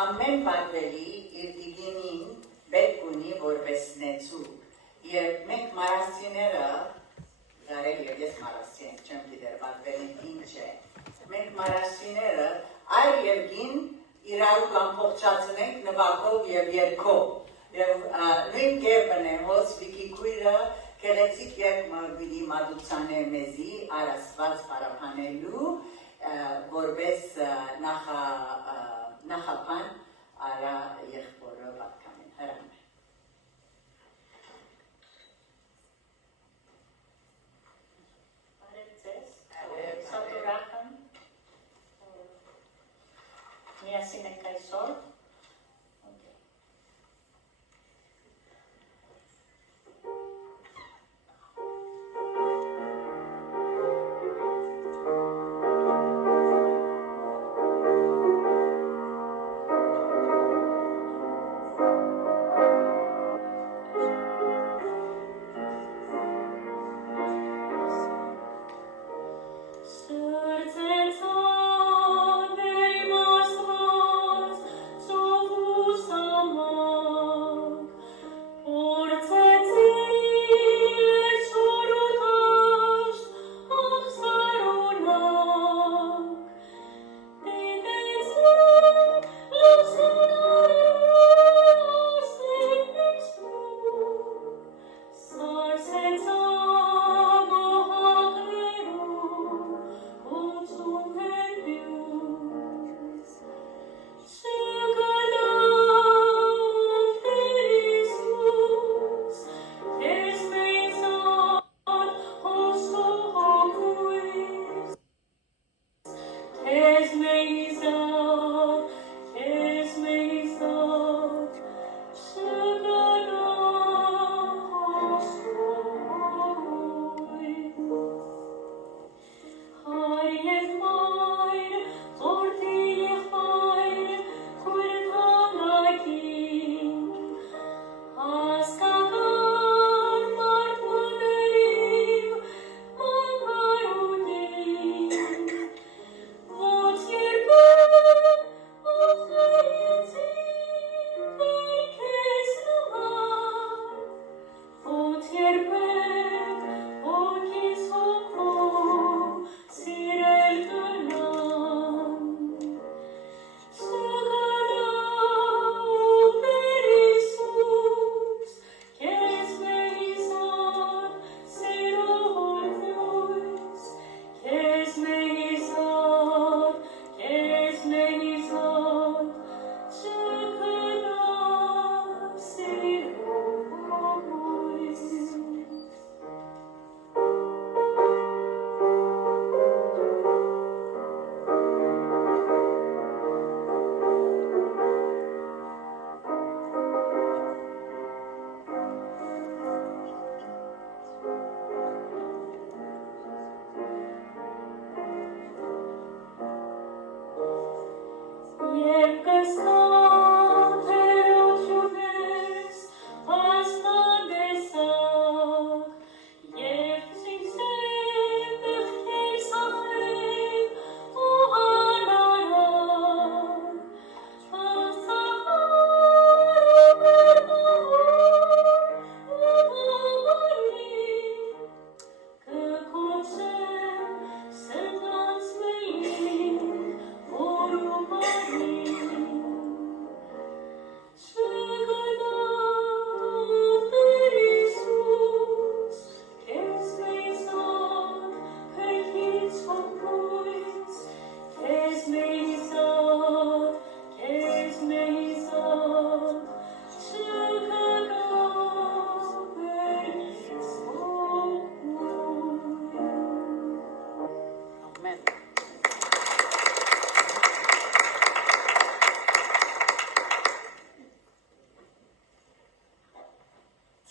ամեն պատվելի իր դիգինին պետք ունի որպես նեցու եւ մենք մարասիները դարել եւ ես մարասին չեմ գիտեր պատվելին ինչ է մենք մարասիները այլ երգին իրարու կամփոխացնենք նվագով եւ երգով եւ նույն կերպն է հոս վիկի քույրը Գեղեցիկ երգ մագվիդի մատուցանե մեզի արասված պարապանելու որպես նախապան արա եղբորը պատկամեն հրամ է Բարև ձեզ Սատուրախն միասին եք այսօր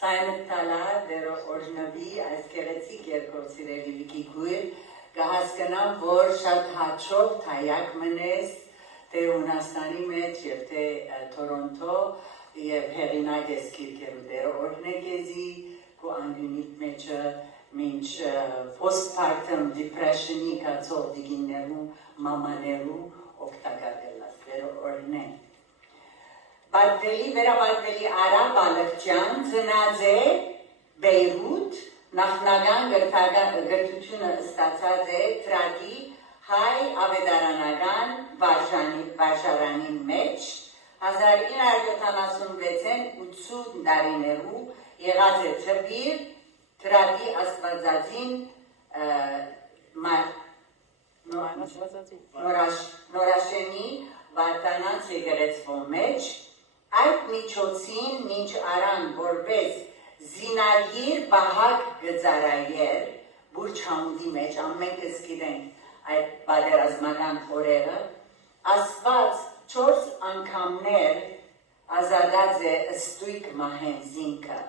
Սայմդ տալա դերո օրժնավի այս գեղեցիկ երկրորդ սիրելի վիկի քույր կհասկանամ, որ շատ հաճով թայակ մնես թե Հունաստանի մեջ և թե Թորոնտո և հեղինակ ես կիրկերու դերո օրհնեքեզի կու անգյունիտ մեջը մինչ postpartum depression-ի կացող դիգիններու մամաներու օգտակար գլաս դերո օրհնենք վերաբատվելի Արա Բալխջյան ծնած է Բեյրութ, նախնական գրթությունը ստացած է Թրադի հայ ավետարանական վարժարանի մեջ 1976-ին 80 տարիներու եղած է թբիր Թրադի աստվածածին Նորաշենի Վարդանանց եկեղեցվո մեջ այդ միջոցին մինչ Արան որպես զինագիր բահակ գծարայեր Բուրչհաունդի մեջ ամենքս գիտենք այդ պատերազմական օրերը Աստված 4 անգամներ ազատած է ստույգ մահեն զինքը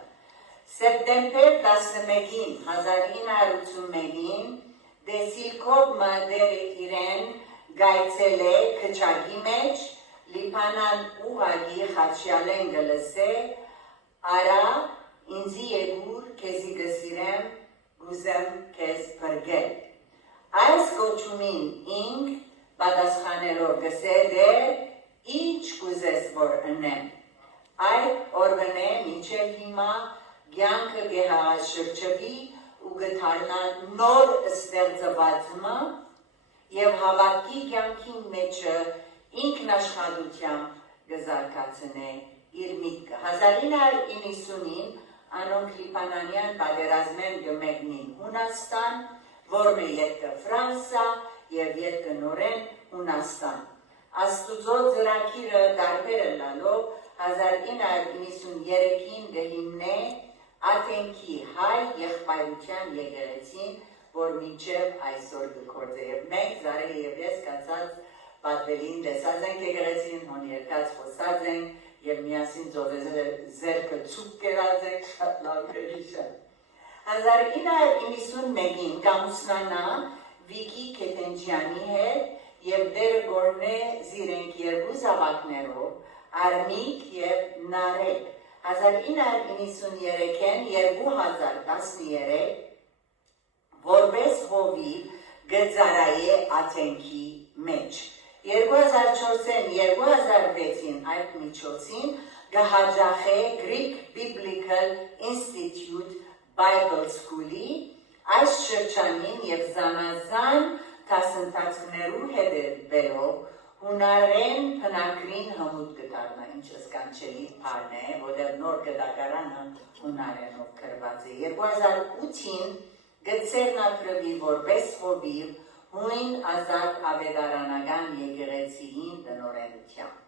Սեպտեմբեր 11-ին 1981-ին Դեսիլքով մադերը իրեն գայցել է քչագի մեջ Լիբանան ուղագի խաչյալեն գլսե Արա ինձի եգուր քեզի գսիրեմ գուզեմ քեզ բրգել Այս կոչումին ինք պատասխանելով գսել է ինչ կուզես որ ընեմ Այդ օրվնե մինչև հիմա կյանքը կհաշրջվի ու գթարնա նոր ստեղծվածումը եւ հավատքի կյանքի մեջը ինքնաշխատությամբ կզարգացնե իր միտքը 1990-ին անոնք լիբանանյան պատերազմեն գմեկնին Հունաստան որը ետքը Ֆրանսա եւ ետքը նորեն Հունաստան Աստուծո ծրագիրը տարբեր լալով 1993-ին գհիմնե Աթենքի հայ եղբայրության եկեղեցին, որ մինչև այսօր կգործե եւ մենք զարեհի եւ ես կացած պատվելին տեսած ենք եկեղեցին, հոն երկած խոսած ենք եւ միասին ձերքը ցուկ կերած ենք շատ լավ գերիշը 1991-ին կամուսնանա Վիկի Քեթենջյանի հետ եւ դեր գորնե զիրենք երկու զավակներով Արմիկ եւ Նարեկ 1993-ին 2013 որպես հովիվ գծարայե Աթենքի մեջ 2004-ին 2006-ին այդ միջոցին գահաջախե Greek Biblical Institute Bible School-ի այս շրջանին եւ զանազան դասընթացներու հետևելով հունարեն բնակրին հմուտ կդառնա, ինչ սկանչելի բան է, որտեղ նոր գդակարանը հունարենով գրված է 2008-ին գծերնադրվի որպես հովիվ հույն ազատ ավետարանական եկեղեցիին տնօրենությամբ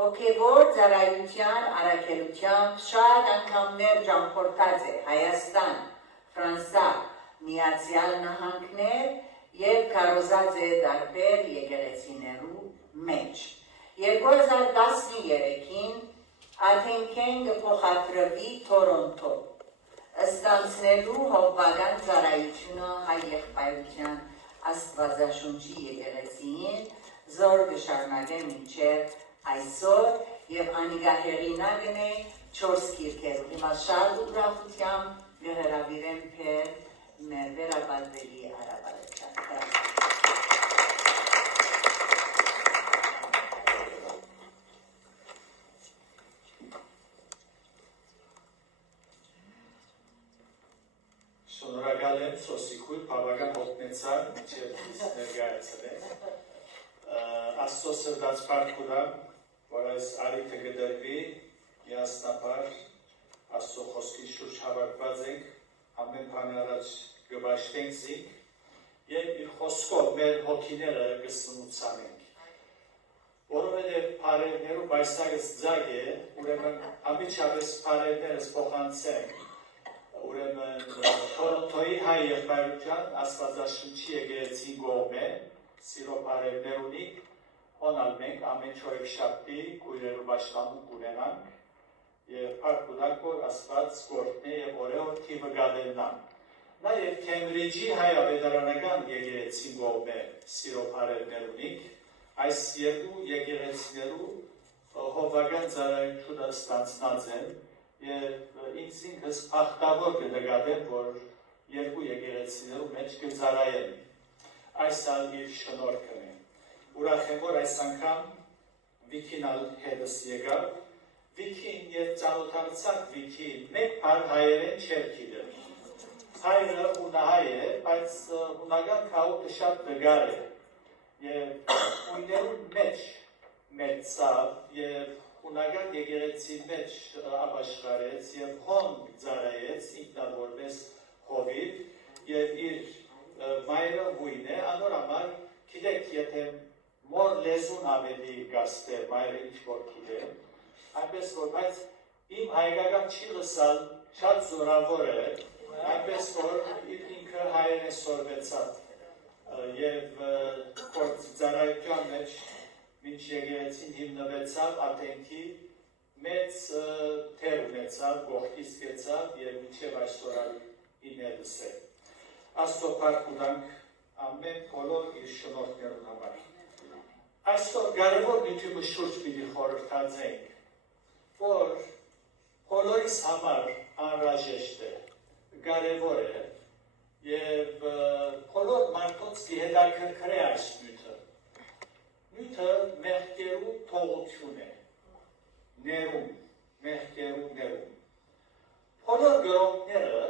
Հոգևոր ծառայության առաքելությամբ շատ անգամներ ճամփորդած է Հայաստան, Ֆրանսա, Միացյալ Նահանգներ եւ քարոզած է տարբեր եկեղեցիներու մեջ 2013-ին Աթենքեն կփոխադրվի Թորոնտո ստանցնելու հովվական ծառայությունը հայ եղբայրության Աստվածաշունչի եկեղեցիին զոր կշարունակե մինչև այսօր եւ անիգահերինակն է 4 գիրքերով հիմա շատ ուրախությամբ կհրավիրեմ փեր մեր վերաբացվելի հարաբերության Շնորհակալ եմ Սոսիկույր բավական հոգնեցար մինչև ներկայացնել Աստծո սրտած փառքուրամ որ այս արիթը գդրվի միասնաբար Աստծո խոսքի շուրջ հավաքված ենք ամեն բանի առաջ կբաշխենք զինք եւ իր խոսքով մեր հոգիները կսնուցանենք որովհետեւ բարերներու բայսագս ձագ է ուրեմն ամիջապես բարերներս փոխանցենք ուրեմն Թորոնտոյի հայ եղբայրության Աստվածաշունչի եկեղեցի կողմէ սիրո բարերներ ունիք հոնալ մենք ամեն չորեքշաբթի քույրերու պաշտամունք ունենանք եւ փառք որ Աստված գործնի եւ օրեօր թիվը գադենան նաեւ Քեմբրիջի հայ ավետարանական եկեղեցի կողմէ սիրո բարերներ ունիք այս երկու եկեղեցիներու հովվական ծառայությունը ստանցնած են եւ ինձ ինքս ախտավոր կնկատեմ որ երկու եկեղեցիներու մեջ կծառայեն այս ալ իր շնորհքն է ուրախ եմ որ այս անգամ Վիկինալ հետս եկավ Վիքին և ծանոթանցանք Վիքին մեկ բան հայերեն չէր գիտեր։ Հայրը հունահայ է, բայց հունական քաղաքը շատ դգար է։ Եվ ուներուն մեջ մեծավ և հունական եկեղեցի մեջ ապաշխարեց և հոն ծառայեց ինքնավորպես հովիվ և իր մայրը հույն է, անոր համար գիտեք, եթե մոր լեզուն ավելի գաստ է, մայրը ինչ-որ գիտե, այնպես որ, բայց իմ հայկական չի լսալ շատ զորավոր է, այնպես որ ինքը հայերեն է սորվեցավ և ծառայության մեջ մինչ եկեղեցին հիմնվեցավ ատենքի մեծ թեր ունեցավ, գողքից կեցավ և մինչև այսօր իներս է։ Աստծո փառք ունենք ամեն բոլոր իր շնորհներուն համար։ Այսօր կարևոր նյութի շուրջ պիտի խորհրդածենք, որ բոլորիս համար անհրաժեշտ է, կարևոր է և բոլոր մարդոց հետաքրքրե այս նյութը։ Նյութը մեղքերու թողություն է, ներում, մեղքերու ներում։ Բոլոր գրողները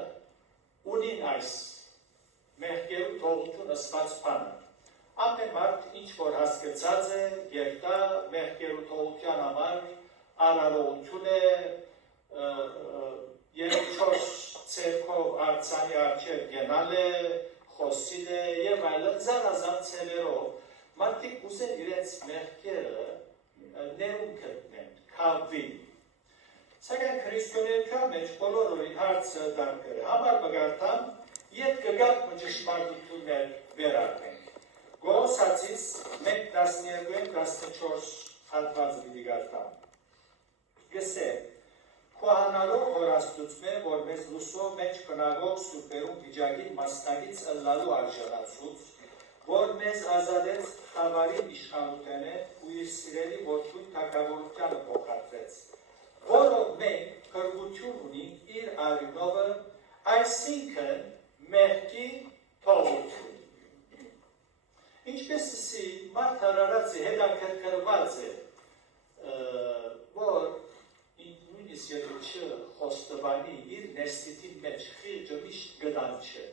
ունին այս մեղքերու թողություն ըսված բանը։ Ամեն մարդ ինչ-որ հասկացած է, երտա մեղքերու թողության համար արարողություն է, երեք-չորս ցերկով արձանի առջև գնալ է, խոսիլ է և այլն զանազան ցելերով մարդիկ ուզեն իրենց մեղքերը ներում գտնեն, քավվին։ Սակայն քրիստոնեության մեջ բոլորովին հարցը դարձել է։ Համար մգարտան ետ կգակ ճշմարտություններ վերարկենք։ Գողոսացիս 1:12-14 հատվածը պիտի գարտամ։ Գսե, քոհանալով հորաստուցմե, որ մեզ լուսով մեջ կնագող սուպերում վիճակին մասնագից ըլլալու արժանացուց, որ մեզ ազատեց խավարի իշխանութենե ու իր սիրելի որդուն թագավորությանը փոխադրեց, որով մենք փրկություն ունենք իր արյունովը, այսինքն մեղքի թողություն։ Ինչպես ասի, մարդ հարարած է, հետաքրքրված է, որ նույնիսկ եթե չխոստովանի իր ներսիտի մեջ խիղճը միշտ գտան չէ,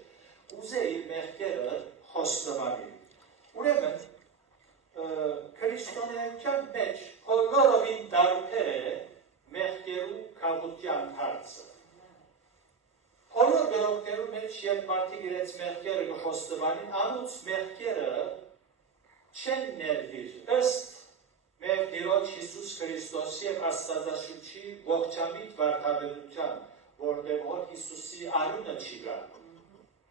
ուզե իր մեղքերը խոստովանի։ Ուրեմն, քրիստոնեության մեջ բոլորովին տարբեր է մեղքերու քավության հարցը։ Բոլոր գրողներու մեջ երբ մարդիկ իրենց մեղքերը կխոստովանին, անոնց մեղքերը չեն ներվիր ըստ մեր Տիրոջ Հիսուս Քրիստոսի և Աստվածաշունչի ողջամիտ վարդապետության, որտեղ որ Հիսուսի արյունը չի գա,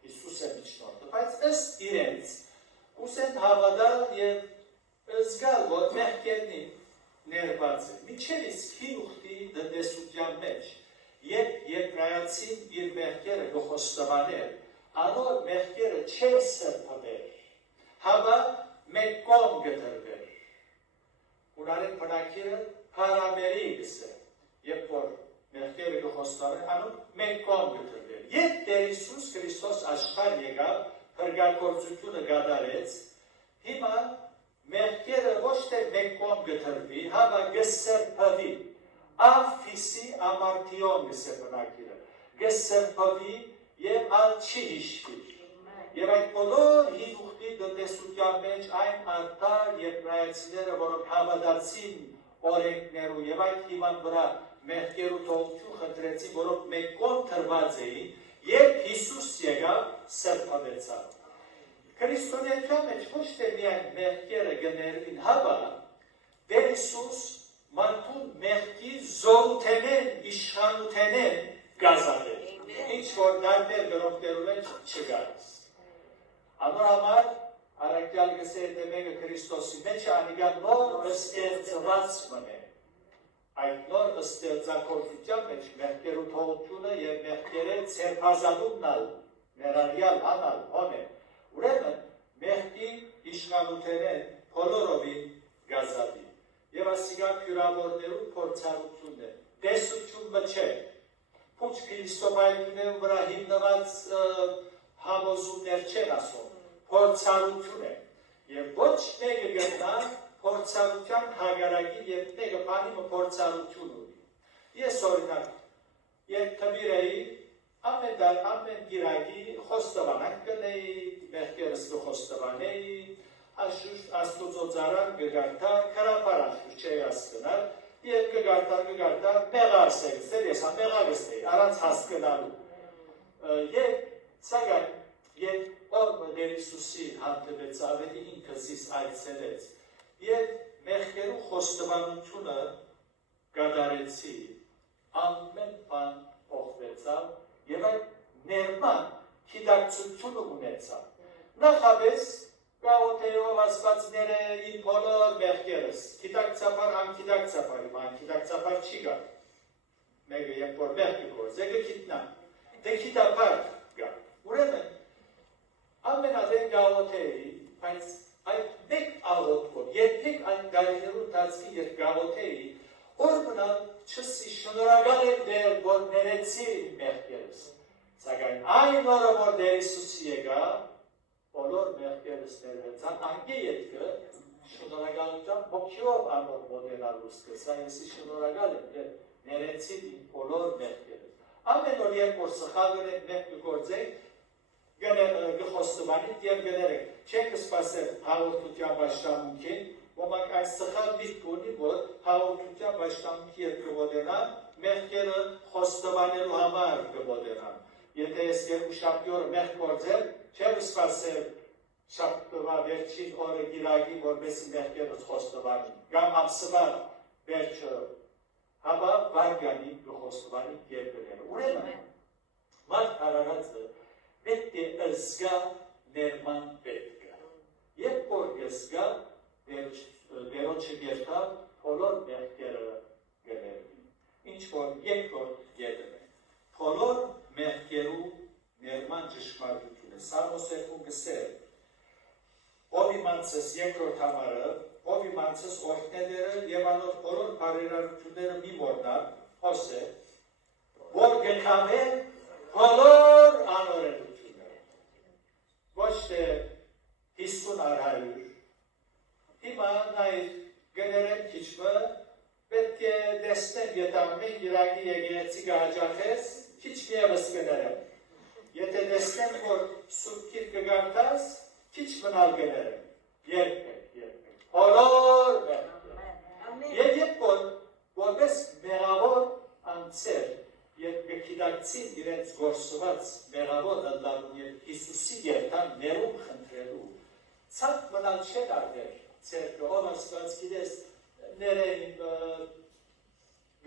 Հիսուս է միջնորդը, բայց ըստ իրենց ուզեն հավատալ և զգալ, որ մեղքերն ներված է։ Մինչև իսկ հին ուխտի տնտեսության մեջ երբ Եբրայացին իր մեղքերը կխոստովաներ, անոր մեղքերը չէր սրբվել, հավա մեկ կողմ գտրվել։ Ունարեն բնակիրը հարամերիկս է, երբ որ մեղքերը կխոստովաներ, անոր մեկ կողմ գտրվել։ Երբ Տեր Հիսուս Քրիստոս աշխարհ եկավ, փրկագործությունը կատարեց, հիմա մեղքերը ոչ թե մեկ կողմ գտրվի, հավա գսրբվի։ Աղֆիսի ամարտիոն գսե բնակիրը, գսրբվի և ալ չի հիշվի։ Եվ այդ բոլոր հին ուխտի տնտեսության մեջ այն արդար եբրայեցիները, որոնք հավատացին օրենքներու և այդ հիման վրա մեղքերու թողություն խնդրեցին, որոնք մեկ կողմ թրված էին, երբ Հիսուս եկավ, սրբվեցավ։ Քրիստոնեության մեջ ոչ թե միայն մեղքերը կներվին, հավա Տեր Հիսուս մարդուն մեղքի զորութենեն, իշխանութենեն գազատել, ինչ որ դարբեր գրողներու մեջ չգարս։ Անոր համար առակյալ գսե եթե մեկը Քրիստոսի մեջ անիգա նոր ստեղծված մնե։ Այդ նոր ստեղծագործության մեջ մեղքերու թողությունը և մեղքերը ցերբազատումն ալ, ներառյալ անալ, հոն է։ Ուրեմն մեղքի իշխանութենեն բոլորովին գազատի։ Եվ ասիկա փյուրավորներու փորձառությունն է, տեսությունը չէ, փուչ փիլիսոփայություններու վրա հիմնված համոզումներ չեն ասում, փորձառություն է, և ոչ մեկը գտնա փորձառության հագարագին, և մեկը բանիմը փորձառություն ունի։ Ես օրինակ, երբ թմիր էի, ամեն գիրագի խոստովանակ կնեի, մեղքերս կխոստովանեի, աստուծո ծարան կգարտար, քրապարանշուր չէի ասկնար, և կգարտար, մեղա ասեղստեր, ես մեղա գստեի, առանց հասկնալու։ Եվ սակայն, երբ օրը Տեր Հիսուսի հանդիպեց, ավելի ինքս իս այցելեց, և մեղքերու խոստովանությունը կատարեցի, ամեն բան փոխվեցավ, և այդ ներման գիտակցությունը ունեցավ։ Նախապես գաղութեով ասվածները իմ բոլոր մեղքերս, գիտակցաբար, անգիտակցաբար չի գա։ Մեկը երբ որ մեղքը գործ, եկը գիտնա, դե գիտաբար գա։ Ուրեմն, ամենադեն գաղութեի, բայց այդ մեկ աղոթքով, երբեք այն գարիներու տածքի երբ գաղութեի, որ մնալ չսի շնորհակալ եմ դեր, որ ներեցի մեղքերս։ Սակայն այն օրը, որ Տեր Հիսուսի եկա, բոլոր մեղքերս ներվեցան, անգե ետքը շնորհակալության հոգիով անոր մոտենալու սկսա, եսի շնորհակալ եմ, ներեցի բոլոր մեղքերս։ Ամեն օր երբ որ սխալ ենք մեղք կգործենք, գխոստովանით և գներեք, չեք սպասել հաղորդության պաշտամունքին, ոմանք այս սխալ միտք ունի, որ հաղորդության պաշտամունքի երբ կմոտենան, մեղքերը խոստովանելու համար կմոտենան։ Եթե ես երկու շաբթի օրը մեղք գործել, չեմ սպասել շաբթվա վերջին օրը գիրագի, որպեսզի մեղքերս խոստովանի, կամ ամսվա վերջը, հապա վարգանի կխոստովանի և գները։ Ուրեմն, մարդ արարածը պետք է ըզգա ներման պետք է։ Երբ որ ըզգա, վերոչը գերտավ, բոլոր մեղքերը գներվի։ Ինչ որ երկրորդ ետն է։ Բոլոր մեղքերու ներման ճշմարտություն է։ Սաղմոս 2 գսեր, ով իմանցս երկրորդ համարը, ով իմանցս օրհնելերը և անոր բոլոր բարերարությունները մի մորնալ, հոսե, որ գքամեն բոլոր անօրենությունները։ Ոչ թե 50 առ 100, հիմա նայր գներեմ քիչմը, պետք է դեսնեմ, եթե ամեն գիրագի եկեղեցի կհաջախես, քիչ միևս գներեմ։ Եթե դեսնեմ, որ սուրբ գիր կգարտաս, քիչ մնալ գներեմ։ Երբեք։ Բոլոր մեղքեր։ Եվ երբ որպես մեղավոր անձեր, երբ կգիտակցին իրենց գործված մեղավոր ըլլալու և Հիսուսի երթան ներում խնդրելու, ցանկ մնալ չեն արդեր, ցերկը, ով ասված գիտես, ներեին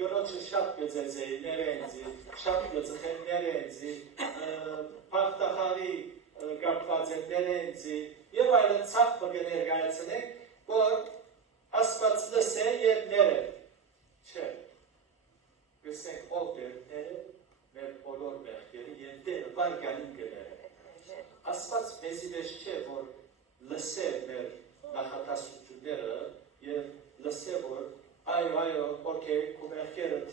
գրոչը շատ գծեզեի, ներենձի, շատ գծխեն ներենձի, պաղտախարի կապված են ներենձի, և այլն ցանկ մգը ներգայացնենք, որ ասված լսե և ները, չէ, գսենք ով դեր ները, մեր բոլոր մեղքերի և դեր վարգանին գները։ Ասված մեզի վեշ չէ, որ լսե մեր նախատասությունները և լսե, որ այո, օքեյ, քու մեղքերդ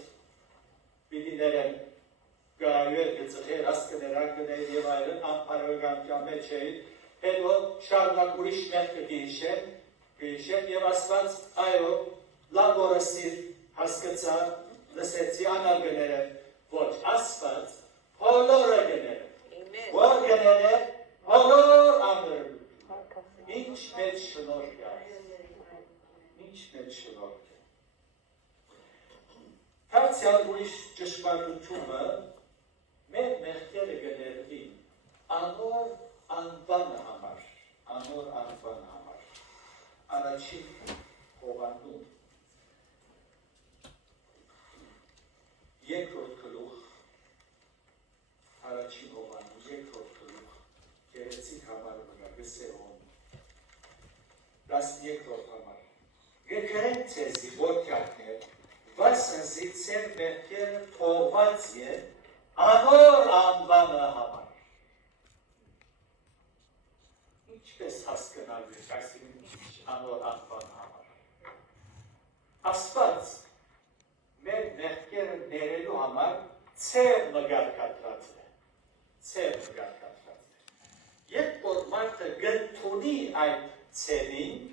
պիտի ներեն գայեր գծխեր, ասկներակ գներ և այլն, անպարվեգանության մեջ էին, հետո շարունակ ուրիշ մեղքը գիշեն և ասված, այո, լավ օրսիր հասկծա, լսեցի անալ գներեն, ոչ ասված, բոլորը գներեն, որ գներեն, բոլոր աններն, ինչ մեծ շնորհ կա, ինչ մեծ շնորհ կա։ Դարձյալ ուրիշ ճշմարտությունը մեր մեղքերը գներվի անոր անվանը համար, առաջին Հովաննում, երկրորդ գլուխ, առաջին Հովաննում, երկրորդ գլուխ, գեղեցիկ համարը մգա, գսեհոն, 12-րդ համար, գքրեն ցեզի որդյակներ, վասնզի ծեր մեղքերը թողված է անոր անվանը համար։ Ինչպես հասկանալու եք, այսինքն անոր անվանը համար։ Աստված մեր մեղքերը ներելու համար ծեր մգարկատրած է, ծեր մգարկատրած է։ Երբ որ մարդը գտնի այդ ծերին,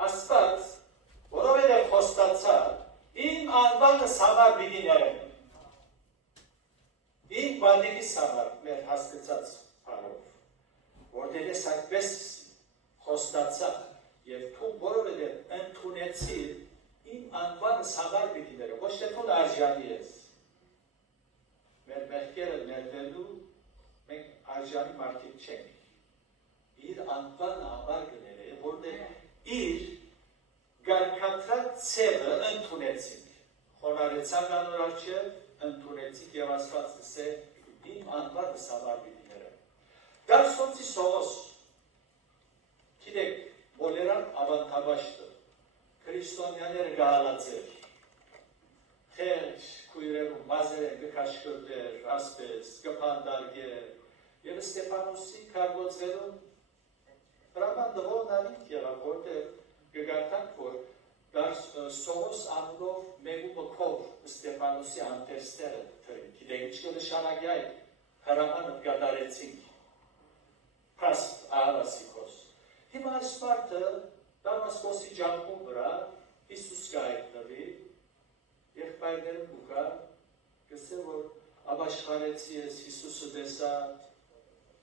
Աստված, որովհետև խոստացա, իմ անվանը համար պիտի ներեմ։ Իմ բանդիկիս համար մեր հասկացած հարով, որտեղ ես այդպես խոստացա և թուն որովհետև ընդունեցի իմ անվանս համար պիտի ներեմ, ոչ թե թուն արժանի ես։ Մեր մեղքերը ներվելու մենք արժանի մարդիկ չենք։ Իր անվանը համար կներե, որտեղ իր գարկատրած ծևը ընդունեցինք։ Խոնարեցանք անոր առջև, ընդունեցինք և Աստված կսե իմ անվանս համար պիտի ներեմ։ Դարսոնցի Սողոս, գիտեք, բոլերան ավանդաբաշտը, քրիստոնյաները գահալացեր, խեղճ քույրերում մազեր են կքաշկրտեր, ասպես, կփանդարգեր, և Ստեփանոսի քարգոցերում հրաման դվողն անինք եղավ, որտեղ կգարտանք, որ Սողոս անունով մեկու մքով Ստեփանոսի անտերստերը թրին, գիտեք ինչ կնշանակի այդ հրամանը կատարեցինք, փաստ ահավասիկոս։ Հիմա այս մարդը Դամասկոսի ջանքում վրա Հիսուս կայտնվի, եղբայրները կուկա, կսե որ ապաշխարեցի ես Հիսուսը տեսա,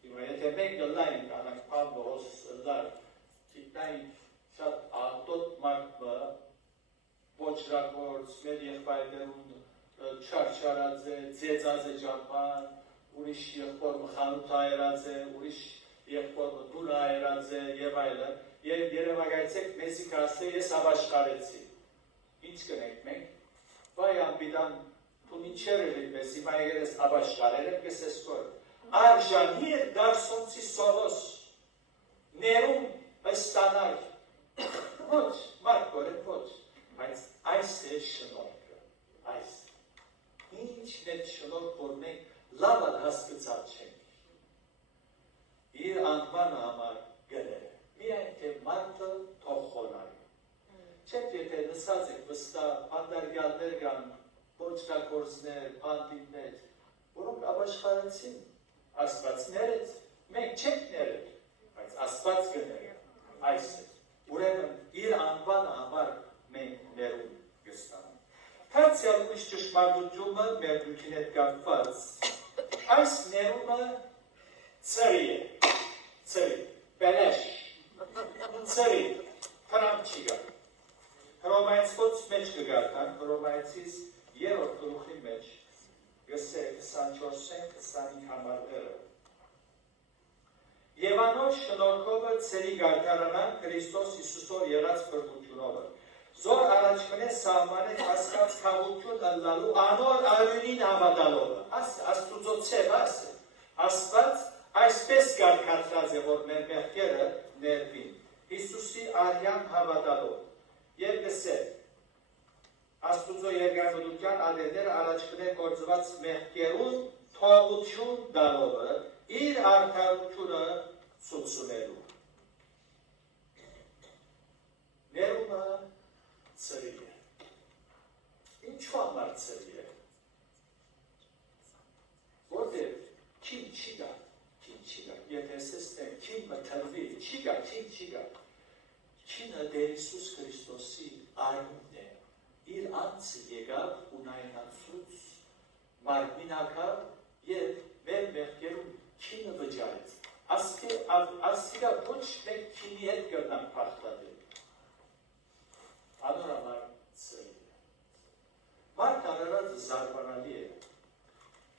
հիմա եթե մենք լայնք անանք պամբոս լար, գիտնայինք շատ աղտոտ մարդը, ոչրակորց, մեր եղբայրներուն չարչարած է, ձեծած է ջամպան, ուրիշ եղբոր մխանութ այրած է, ուրիշ եղբոր դուլ այրած է և այլը, և երևակայցեք մեզի կասե ես ապաշխարեցի։ Ինչ կնենք մենք, վայ ամբիդան թուն ինչեր էլի մեզ, հիմա եղեր ես ապաշխարել եմ կսես կոր։ Արժանի է դարսոնցի Սողոս, ներում ստանալ, ոչ, մարդ կորեն ոչ, բայց այս է շնորհքը, այս։ Ինչն է շնորհ, որ մենք լավად հասկացած չենք։ Իր անվանը համար գներ է, միայն թե մարդը թող խոնարի։ Չեք եթե նսած եք վստահ պանդարգյալներ կան, ոչրակորձներ, պանդիտներ, որոնք ապաշխարեցին, Աստված ներեց, մենք չենք ներել, բայց Աստված կներել, այս է։ Ուրեմն իր անվանը համար մենք ներում կստանանք։ Թացյալ ուրիշ ճշմարտությունը մեր դուքին հետ կապված, այս ներումը ծրի է, ծրի, բենեշ, ծրի, թրամ չի գա։ Հռոմայեցոց մեջ կգարտան, հռոմայեցիս երրորդ գլուխի մեջ, գսե 24-25 համարները։ Եվ անոր շնորհքովը ծերի գարտարանան Քրիստոս Հիսուսով եղած փրկությունովը։ Զոր առաջ մնե սահմանեց ասկաց քաղաքություն ըլլալու անոր արյունին հավատալովը։ Աստուծո ծև ասը։ Աստված այսպես կարգադրած է, որ մեր մեղքերը ներվին։ Հիսուսի արյան հավատալով։ Եվ գսե Աստուծո երկրագործության ադերները առաջ մնե գործված մեղքերուն թողություն դալովը իր արդարությունը ցուցունելու։ Ներումը ծրի է։ Ինչու համար ծրի է։ Որտև քին չի գա, եթե սեստեն քին մթրվի, չի գա, քինը դեր Հիսուս Քրիստոսի արյունն է, իր անձը եկավ ունայնացուց մարմինակավ և մեր մեղքերում քինը վճարեց։ Ասիրա ոչ մենք քինի հետ կրնանք պարտադել։ Անոր համար ծրի է։ Մարդ արարածը զարմանալի է,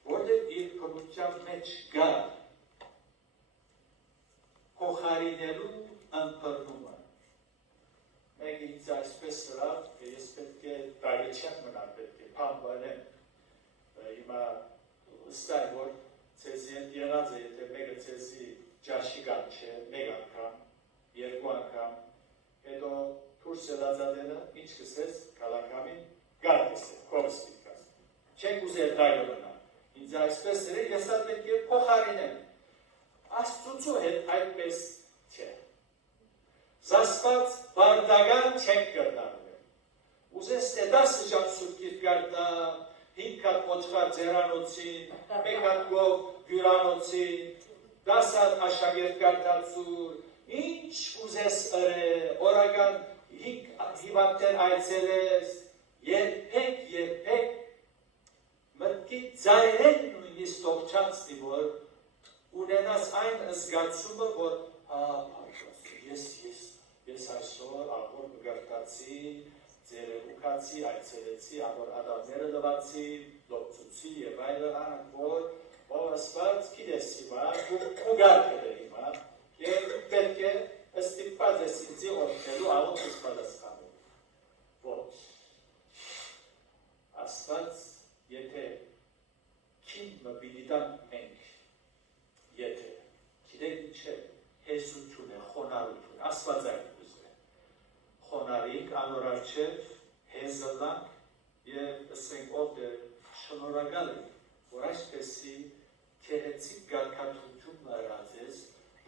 որտեղ իր քնության մեջ գա փոխարինելու ընտրումը։ Մենք ինձ այսպես հրավ, ես պետք է դագեչյան մնալ, պետք է պամբանեմ, հիմա ստայ, որ ծեզի հետ եղած է, եթե մեկը ծեզի ճաշի գան չէ, մեկ անգամ, երկու անգամ, հետո թուրս ելածադենը, ինչ կսես, կալակամին, գար կսես, կովս պիտկաս, չենք ուզել դայլը մնալ, ինձ այսպես էր, ես այդ պետք է փոխարինեմ, Աստուծո հետ այդպես չէ, զասպած բարդագան չենք կրնարվել, ուզես թե 10 ժամ սուրկիր կարտա, 5 հատ ոչխար ձերանոցին, 1 հատ գով գյուրանոցին, 10 հատ աշագերտ կարտացուր, ինչ ուզես ըրե, օրական 5 հիվանդներ այցելես, երբեք մտքի ծայրեն նույնիսկ տողջացնի, որ ունենաս այն զգացումը, որ ես այսօր ավոր մգարտացի, ձերևուկացի, այցելեցի, ավոր ադամները լվացի, լոպցուցի և այլն, որ Աստված գիտես հիմա, ու գարկել է հիմա, և պետք է ստիպված ես ինձի օրհնելու աղոթ ես պատասխանում։ Ոչ։ Աստված, եթե քինը պիտի տան մենք, եթե, գիտեք ինչ է, հեսություն է, խոնարհություն, Աստվածային ուզը։ Խոնարհիկ, անոր առջև հեզլանք և ասենք ով դեր շնորհակալ է, որ այսպեսի քերեցիկ գարքատություն մարածես,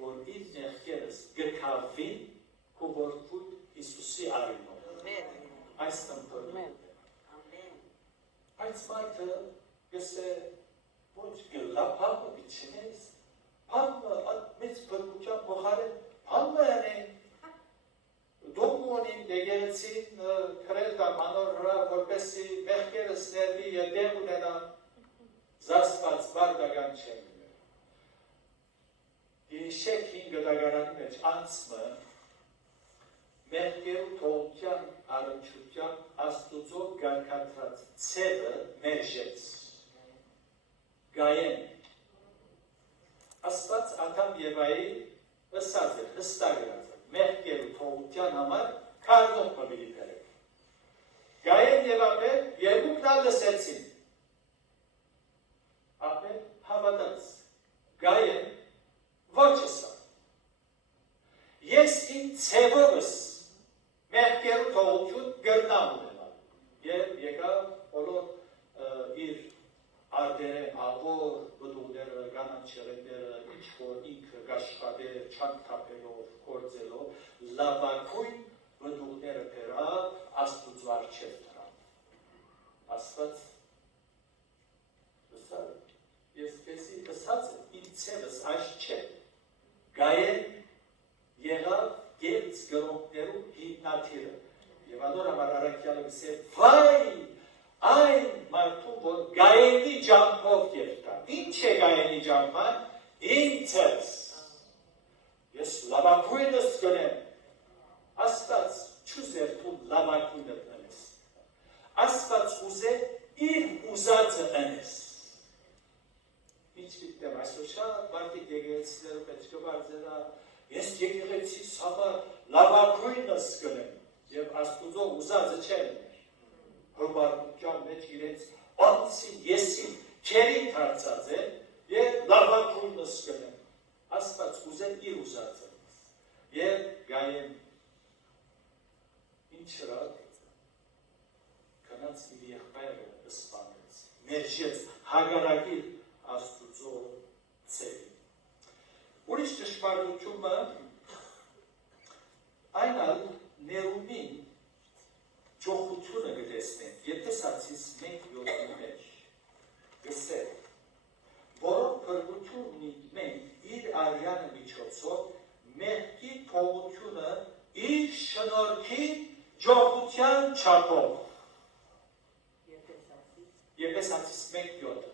որ իր նեղքերս գքավին ու որդուտ Հիսուսի արյունով։ Այս տմպորում է։ Այս մարդը գսե ոչ գլա պամը բիչինես, պամը մեծ բրգության փոխարեն պամը յանեն, դոմոնին դեգերեցին քրել կամ անոր հրա, որպեսի մեղքերս ներվի և դեմ ունենա, զասված բարդագան չեն գներ։ Իշեք 5 դագարանի մեջ անցմը մեղքերու թողության առնչության աստուծո գարկատրած ծևը մերժեց։ Գայեն Աստված Ադամ Եվայի ըսած էր, հստակրած էր, մեղքերու թողության համար քարնով պվիլի պերեք։ Գայեն և ապել երկուքն ալ լսեցին։ Ապել հավատաց, գայեն ոչ ասա։ Ես իմ ծևովս մեղքերու թողություն գրնամ ունենալ։ Եվ եկավ բոլոր իր արդերեն, ավոր, բդուղները, գանանչեղենները, ինչ-որ ինքը գաշխադեր, չանքթապելով, կործելով, լավակույն բդուղները պերավ, աստուծո առջև դրավ։ Աստված ես կեսի ըսած եմ, իմ ծևս այս չէ, գայեն եղավ գերց գրոնքներու հիմնաթիրը, և անոր համար առակյալը գսե, վայ, այն մարդու, որ գայենի ճամփով երթան, ինչ է գայենի ճամփան, իմ ծևս, ես լավակույնս գնեմ, Աստված չուզեր թու լավակույնը տնես, Աստված ուզե իր ուզածը տնես, Ինչ պիտեմ, այսօր շատ մարդիկ եկեղեցիներում պետք է բարձերա, ես եկեղեցիս համար լավակույնս կնեմ, և աստուծո ուզածը չեն մեր, հրբարության մեջ իրենց անցին, եսին, քերին թարցած են, և լավակույնս կնեմ, Աստված ուզեն իր ուզածը, և գայեն ինչ հրակ, կնած իր եղբայրը ըսպանեց, ներժեց, հագարագիր աստուծո ծևի։ Ուրիշ ճշմարտությունը այն ալ ներումին ճոխությունը գտեսնեն, Եփեսացիս 1:7 մեջ գսել, որով փրկությունն մենք իր արյանը միջոցով մեղքի թողությունը իր շնորհքի ճոխության չափով։ Եփեսացիս 1:7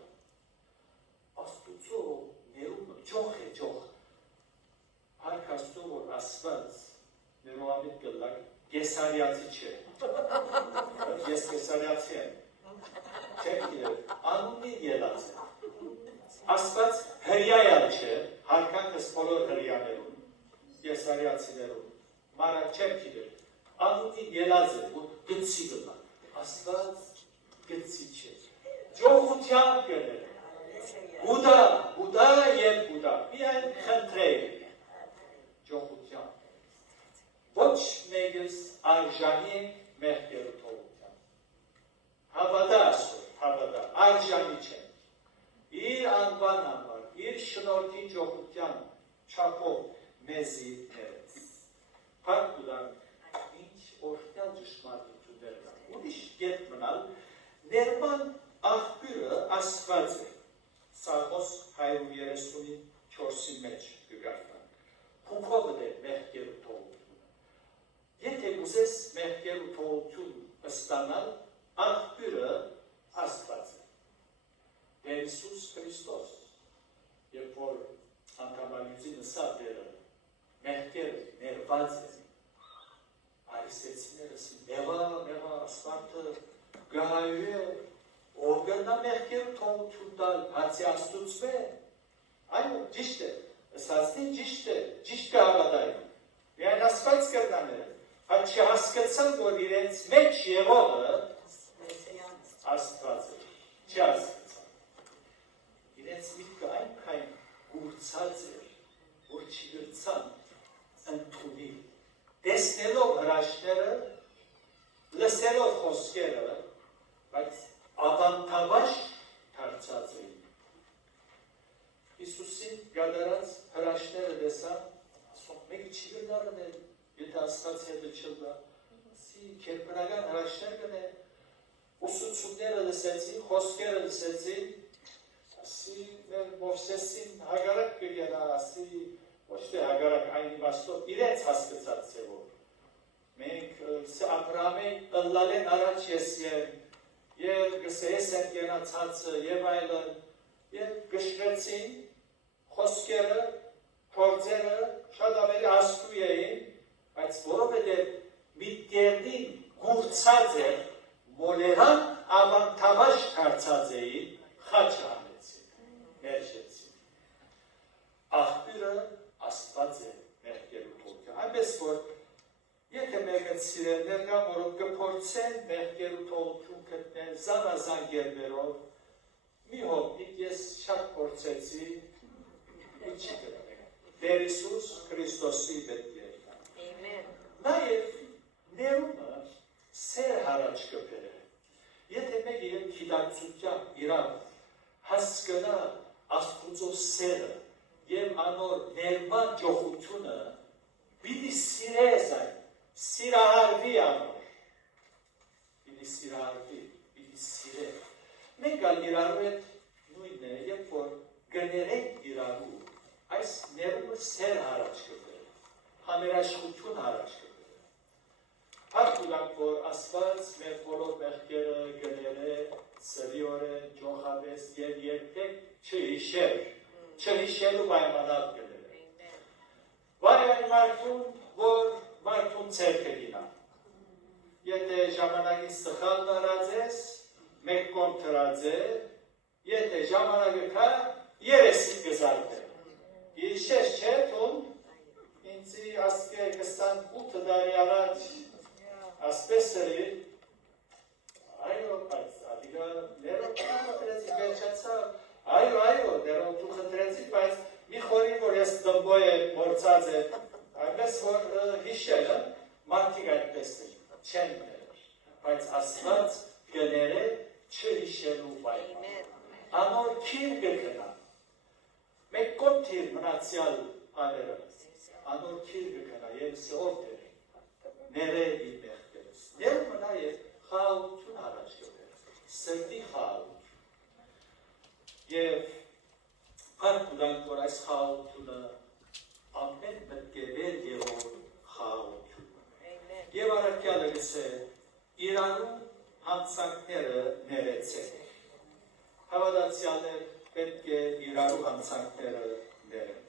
Աստուծո ներումը ճոխ է ճոխ։ Հարկաստո որ Աստված ներողամիտ կլակ կեսարյացի չէ։ Ես կեսարյացի եմ։ Չեք իրել, անունի ելած է։ Աստված հրյայալ չէ, հարկանքս բոլոր հրյաներում, կեսարյացիներում, մարակ չեք իրել, անունի ելած է, որ գծի գլակ։ Աստված գծի չէ։ Ճոխության գնել։ Բուդա և բուդա, միայն խնդրել ճոխության։ Ոչ մեկս արժանի ենք մեղքերու թողության։ Հավատա ասոր, հավատա, արժանի չենք։ Իր անվան համար, իր շնորհքի ճոխության չափով մեզի ներեց։ Փառք ուրանք, ինչ օրհնյալ ճշմարտություններ կան։ Ուրիշ կերպ մնալ, ներման աղբյուրը Աստված է։ Սաղմոս 134-ի մեջ կգարտանք։ Հունքովը դե մեղքերու թողությունը։ Եթե ուզես մեղքերու թողություն ստանալ, աղբյուրը Աստված է։ Տեր Հիսուս Քրիստոս, երբ որ անդամալյուծի նսատերը մեղքեր ներված են, արիսեցիներս մեղա ասպարտը գահայու է, ով գնա մեղքեր թողություն տալ, հացի աստուծվե, այո, ճիշտ է, ասացնին ճիշտ է, ճիշտ կհավատային, միայն ասված կրնաները, հատ չհասկացան, որ իրենց մեջ եղողը Աստված է, չհասկացան, իրենց միտքը այնքան գուրցած էր, որ չգրցան ընդունիլ, տեսնելով հրաշները, լսելով խոսքերը, բայց ավանդավաշ դարձած էին։ Հիսուսին գադարած հրաշները տեսան, ասում, մեկը չի գնարն է, եթե Աստված հետը չլա, ասի կերպնական հրաշներ գնե, ուսուցումները լսեցին, խոսքերը լսեցին, ասի մեր Մովսեսին հագարակ կգենա, ասի ոչ թե հագարակ այն իմաստով իրենց հասկացած ձևով։ Մենք Աբրահամին ըլլալեն առաջ եսեն, և գսես են գենացածը և այլն, և գշրեցին խոսքերը, փորձերը շատ ավելի աստու էին, բայց որովհետև մի տեղին գուրցած էր, մոլերան ավանդավաշ դարձած էին, խաչը հանեցին, ներշեցին։ Աղբյուրը Աստված է մեղքերու թողքը։ Այնպես որ եթե մեկը սիրելներ կա, որով կփորձեն մեղքերու թողություն գտնել զանազան գերբերով, մի հոգնիկ ես շատ փորձեցի, ինչի գտնեք։ Տեր Հիսուս Քրիստոսի պետք է եկան։ Նաև ներումը սեր հարաճ կբերե։ Եթե մեկը գիտակցությամբ իրավ հասկանա Աստուծո սերը և անոր ներման ջոխությունը պիտի սիրես այն, սիրահարվի անոր, պիտի սիրահարվի, պիտի սիրե։ Մենք ալ իրարու հետ նույնն է, երբ որ գներենք իրարու, այս ներումը սեր հարաճ կբերե, համերաշխություն հարաճ կբերե։ Հարկ ուրանք, որ Աստված մեր բոլոր մեղքերը գները, սրիորեն, ջոխավես և երբեք չհիշեր, չհիշելու պայմանալ գները։ Վայ այն մարդուն, որ մարդուն ցերկը գինա։ Եթե ժամանակին սխալ նարած ես, մեկ կոմ թրած է, եթե ժամանակը կա, երեսին գզարդ է։ Իշես չէ թում, ինձի ասկե 28 դարի առաջ ասպես էրի, այո, բայց ադիգա ներով խնդրեցի վերջացավ, այո, ներով դու խնդրեցի, բայց մի խորի, որ ես դմբոյ է մորցած է, այնպես որ հիշելը, մարդիկ այդպես է, չեն ներեր, բայց Աստված գները չհիշելու պայման, անոր քիր գկնա, մեկ կոմ թիր մնացյալ աները, անոր քիր գկնա, և սով դեր, ներեր իր մեղքերս, ներումը նաև խաղաղություն առաջ կբեր, սրտի խաղաղություն, և հարկ ուրանք, որ այս խաղաղությունը ամեն մտկևեր եղող խաղաղություն։ Եվ առակյալը գսե, իրարու հանցանքները ներեցեք։ Հավատացյալներ պետք է իրարու հանցանքները ներեն։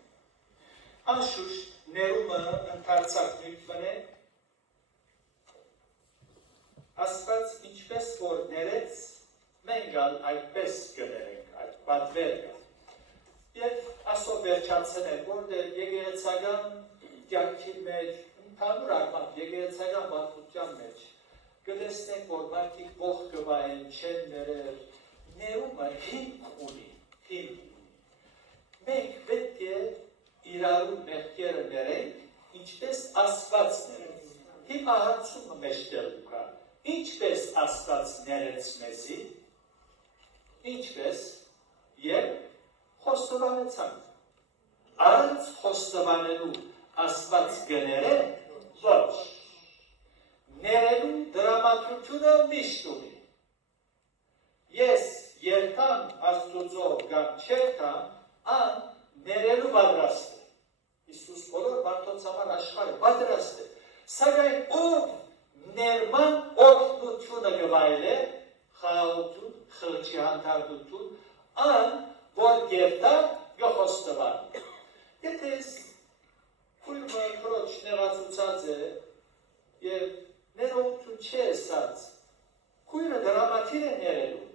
Անշուշտ ներումը ընդարձակ նույնքն է, Աստված ինչպես որ ներեց, մենք ալ այդպես կներենք, այդ պատվեր կա։ Եվ ասով վերջացնենք, որտեղ եկեղեցական կյանքի մեջ, ընդհանուր առմամբ եկեղեցական պատմության մեջ, կտեսնենք, որ մարդիկ ող կվայեն, չեն ներեր, ներումը հիմք ունի։ Մենք պետք է իրարու մեղքերը ներենք, ինչպես Աստված ներեց։ Հիմա հարցումը մեջտեղում կա, ինչպես Աստված ներեց մեզի, ինչպես և խոստովանեցանք։ Առանց խոստովանելու Աստված գները ոչ։ Ներելու դրամատրությունը միշտ ունի։ Ես երթամ Աստուծո կամ չերթամ, ան ներելու պատրաստ է։ Հիսուս բոլոր մարդոց համար աշխարհը պատրաստ է։ Սակայն ով ներման օգնությունը գվայել է, խրճի հանդարտություն, ան, որ գերտա գխոստվան։ Եթե կույրը խրոչ նեղացուցած է և ներողություն չէ սած, կույրը դրամատիր է ներելու,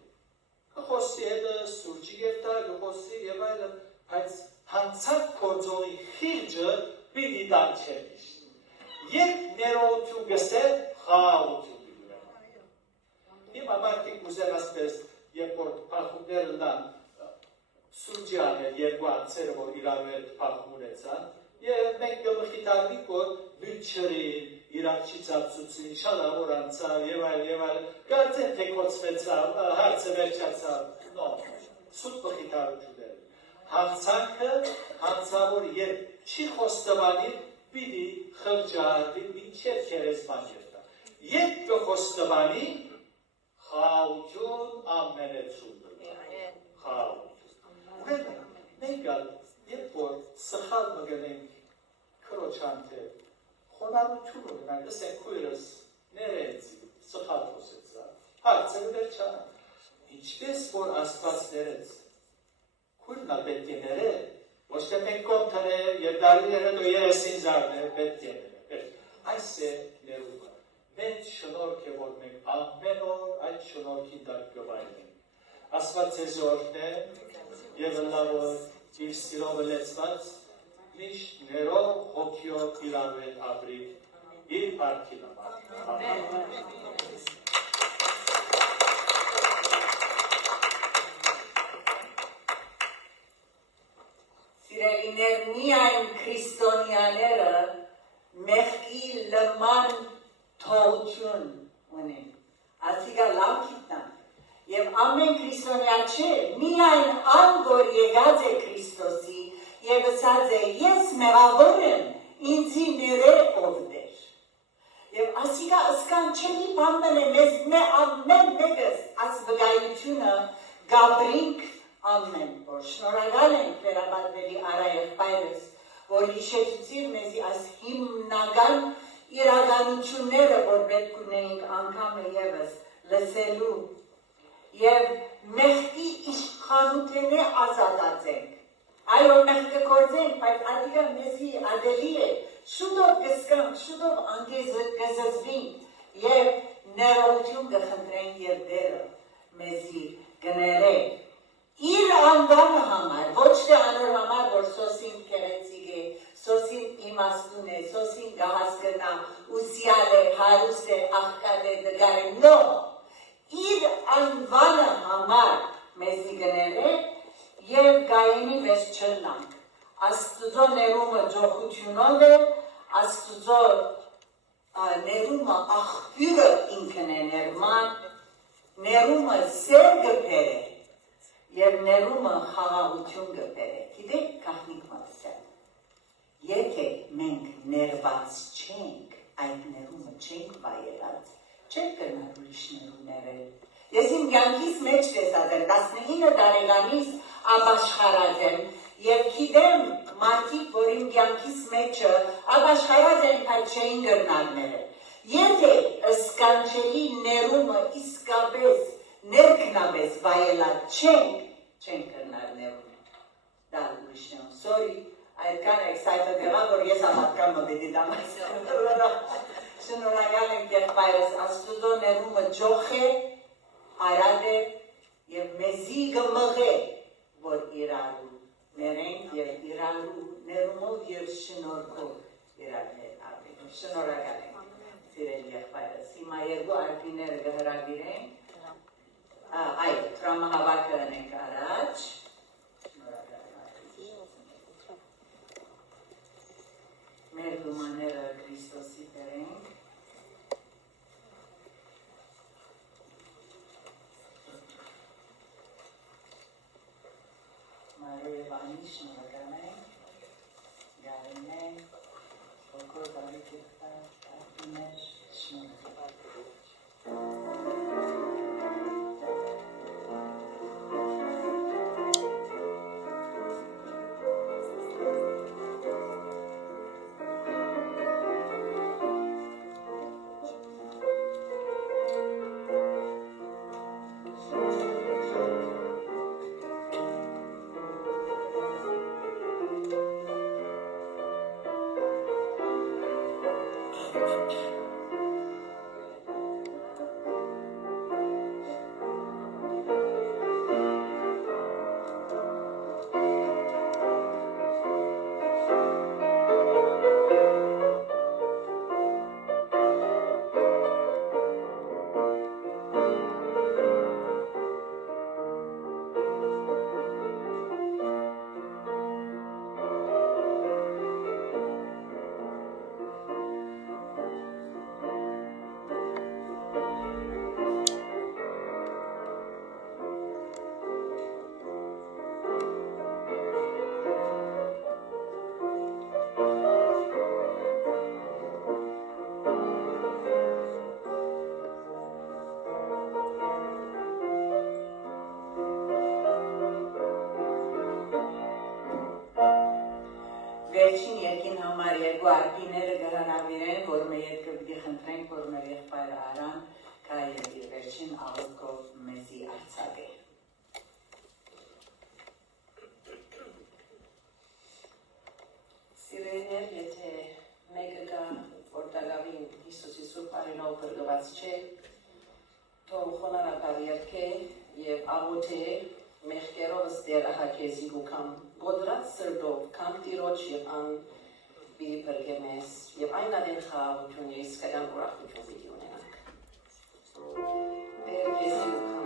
գխոսի հետը սուրջի գերտա, գխոսի և այլն, բայց հանցակ կործողի խիլջը պիտի դան չէ միշտ։ Երբ ներողություն գսել, խաղաղություն դուրեն։ Հիմա մարդիկ ուզեն ասպես, երբ որ պախումները լան սուրջի անել երկու անցերը, որ իրարու հետ պախում ունեցան, և մենք գմխիտարվիկ, որ բյութչրին, իրար չիցապսուցին, շալավոր անցավ, և այլ, կարծեն թե կոցվեցավ, հարցը վերջացավ, նո, սուտ բխիտարություն էր։ Հանցանքը, հանցավոր երբ չի խոստվանիր, պիտի խրջարդի, մինչև քերեսման երտա։ Երբ կխոստվանի, խաղություն ամենեցում դրդա։ Խաղություն։ Մենք երբ որ սխալ մգնենք քրոչանթե, խոնարություն ունենանք, ասենք քույրս ներեցի, սխալ խոսեցա, հարցը վերջանա։ Ինչպես որ Աստված ներեց, քույրն պետք է ներել, ոչ թե մենք կոմթներ և դարիներ հետո երեսին զարներ պետք է ներել։ Այս է ներումը։ Մենք շնորհք է, որ մենք ամեն օր այդ շնորհքի տակ կվայելենք։ Աստված ձեզ օրհնե և լավ իր սիրով լեցված միշտ ներով հոգիով իրար հետ ապրի իր բարքի նման։ Սիրելիներ, միայն քրիստոնյաները մեղքի լման թողություն ունեն։ Ասիկա լավ գիտնան։ Եվ ամեն քրիստոնյա չէ, միայն ան, որ եկած է Քրիստոսի և ասած է, ես մեղավոր եմ, ինձի ները ով դեր։ Եվ ասիկա սկանչելի բանն է, մեզ ամեն մեկս աս վկայությունը գաբրինք ամեն որ։ Շնորհակալ ենք վերաբատվելի արայեղբայրս, որ հիշեցուցիր մեզի աս հիմնական իրականությունները, որ պետք ունեինք անգամը ևս լսելու և մեղքի իշխանութենե ազատացենք։ Այո, մեղքը կործենք, բայց ադիգա մեզի ադելի է, շուտով կսկանք, շուտով կզզվինք և ներողություն կխնդրենք և դերը մեզի կներեք։ Իր անվանը համար, ոչ թե անոր համար, որ սոսին կեղեցիկ է, սոսին իմաստուն է, սոսին գահասկնա, ուսյալ է, հարուստ է, աղկատ է, դգար է, նո, իր անվանը համար մեզի կներեք և գայինի վես չլանք։ Աստուծո ներումը ջոխությունով է, Աստուծո ներումը աղբյուրը ինքն է ներման, ներումը սեր գպեր է և ներումը խաղաղություն գպեր է։ Գիտեք կախնիկ մատսել, եթե մենք ներված չենք, այդ ներումը չենք վայելած, չենք կրնար ուրիշներու ներել։ Ես իմ կյանքիս մեջ տեսած եմ, 19 տարեկանից ապաշխարած եմ և գիտեմ մարդիկ, որ իմ կյանքիս մեջը ապաշխարած են, բայց չէին կրնար ներել։ Եթե սկանչելի ներումը իսկապես ներքնապես վայելած չենք կրնար ներումը։ Դա ուրիշներում, sorry, այդքան excited եղա, որ ես ամատկամը պետի դամաս շնորհակալ եմ եղբայրս, Աստուծո ներումը ջոխ է, արադ է և մեզի գմղ է, որ իրարու ներենք և իրարու ներումով և շնորհքով իրար հետ ապրենք։ Շնորհակալ եմ սիրելի եղբայրս։ Հիմա երկու արկիները կհրավիրենք, այո, տրամահավաքը ընենք առաջ։ Մեր լումաները Քրիստոսի բերենք։ Մարիև անի շնորհակալ ենք, գարին ենք, ոգոր բարիք արկիներ շնորհակալ։ երկու արգիները կհրավիրեն, որ մեր հետ կպիտի խնդրենք, որ մեր եղբայրը Արան կա եւ իր վերջին աղոթքով մեզի արձակե։ Սիրելիներ, եթե մեկը կա, որ դակավին Հիսուսի Սուրբ Արենով բրգված չէ, թող խոնարհաբար երգե եւ աղոթե մեղքերովս դեր ահագեզի ու կամ գոդրած սրտով կամ տիրոջ եւ ան բի բրգեմես եւ այն adin խաղաղություն եւ իսկական ուրախություն պիտի ունենանք։ Դեր քեզի ու կամ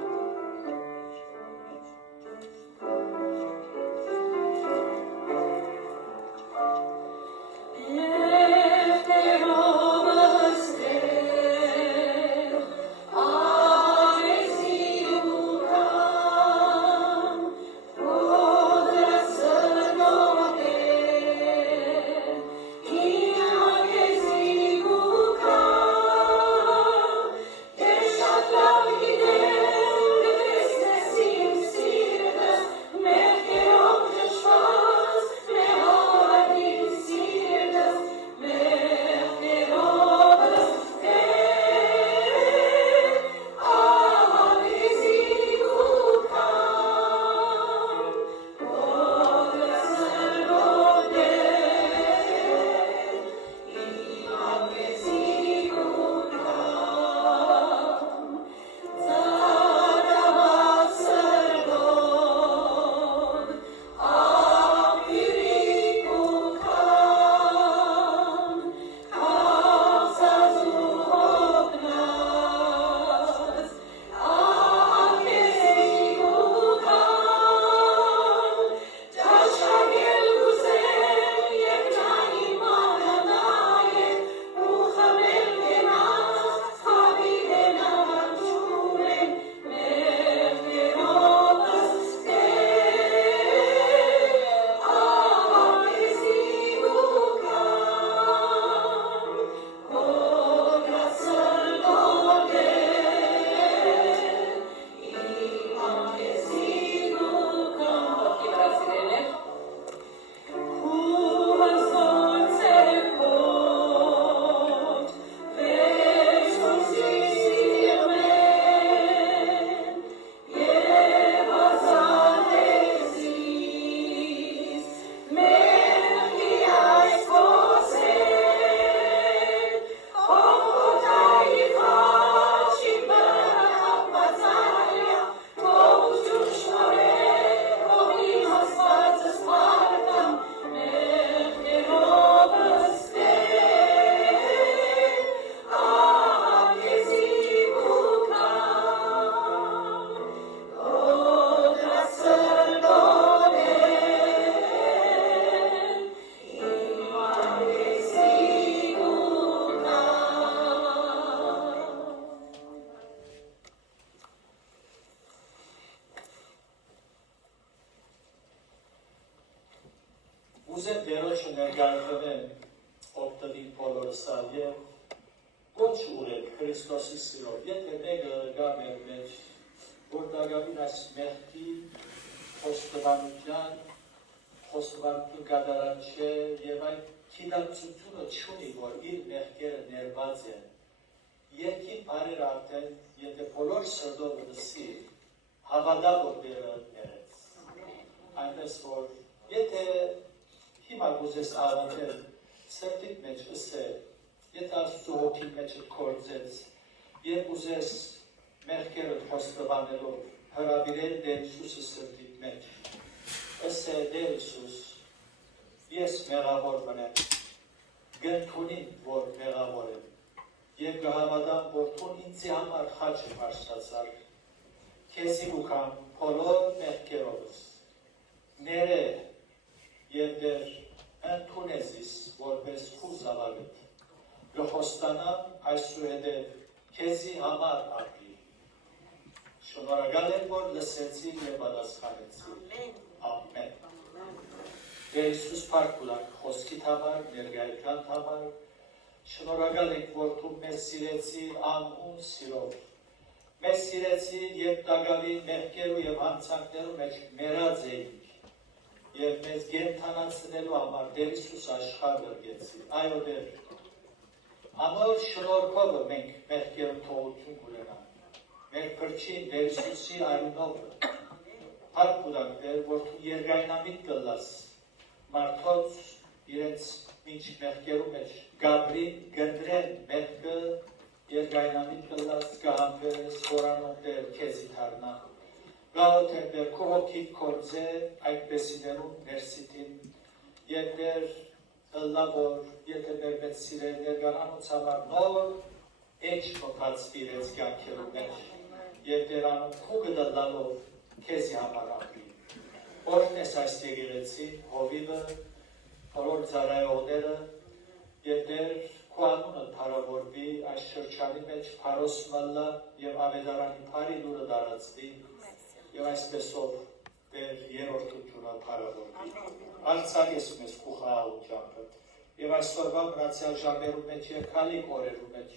Ուզեմ դերոջը ներկայացնեմ օգտվին բոլորսալ եւ ոչ ուրեք Քրիստոսի սիրով, եթե մեկը գա մեր մեջ, որ դակավին այս մեղքի խոստովանություն կատարած չէ եւ այն գիտակցությունը չունի, որ իր մեղքերը ներված են, երկին բարեր արդեն, եթե բոլոր սրտով լսի, հավատա որ դերը ներեց։ Այնպես որ եթե հիմա ուզես աղոթել, սրտիդ մեջ ըսել, եթե Աստծո հոգի մեջը կործեց, եւ ուզես մեղքերդ խոստովանելով հրավիրել Տեր Հիսուսի սրտիդ մեջ, ըսել Տեր Հիսուս, ես մեղավոր մնեմ, գնդունին, որ մեղավոր եմ, եւ կհավատամ, որ թուն ինձի համար խաչը բարձրացար, քեզի ուքամ բոլոր մեղքերովս, ները եւ դեր ընդունեցիս որպես քու զավակդ գխոստանամ այսուհետև քեզի համար ապրի շնորհակալ եմ որ լսեցի եւ պատասխանեցի ամեն Տեր Հիսուս փառք խոսքիդ համար ներկայության համար շնորհակալ ենք որ դու մեզ սիրեցի անուն սիրով մեզ սիրեցի եւ տագավի մեղքերու եւ հանցանքներու մեջ մեռած էինք եւ մեզ գենթանացնելու համար Տեր Հիսուս աշխարհ գրգեցի։ Այո Տեր։ Անոր շնորհքով մենք մեղքերում թողություն կունենանք։ Մեր փրկին Տեր Հիսուսի արյունով հարկ ունենք Տեր, որ դու երկայնամիտ կլաս մարդոց իրենց մինչ մեղքերում մեջ գաբրին գնդրեն մեղքը երկայնամիտ կլաս կհամբերես խորանոտ Տեր քեզի թարնա գաղոտ եմ Տեր քո հոգիդ կործե այդպեսիներում ներսիտին և Տեր ըլլա որ եթե մեր մեծ սիրելիներ գանանոց համար նոր էջ մոքացվի իրենց կյանքերում մեջ և Տեր անում քուգը դլալով քեզի համար ապրի օրհն ես այս եկեղեցին հովիվը բոլոր ծառայողները և Տեր քո անունը փառավորվի այս շրջանի մեջ փարոս մըլլա և ավետարանի փարի լուրը դարածվի և այսպեսով Տեր երրորդությունը փառավորվի արձակ ես մեզ քո խաղաղությամբ և այսօրվա մնացյալ ժամերում մեջ և քալիք օրերում մեջ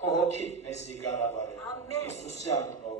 քո հոգիդ մեզի գարավարել Հիսուսի անունով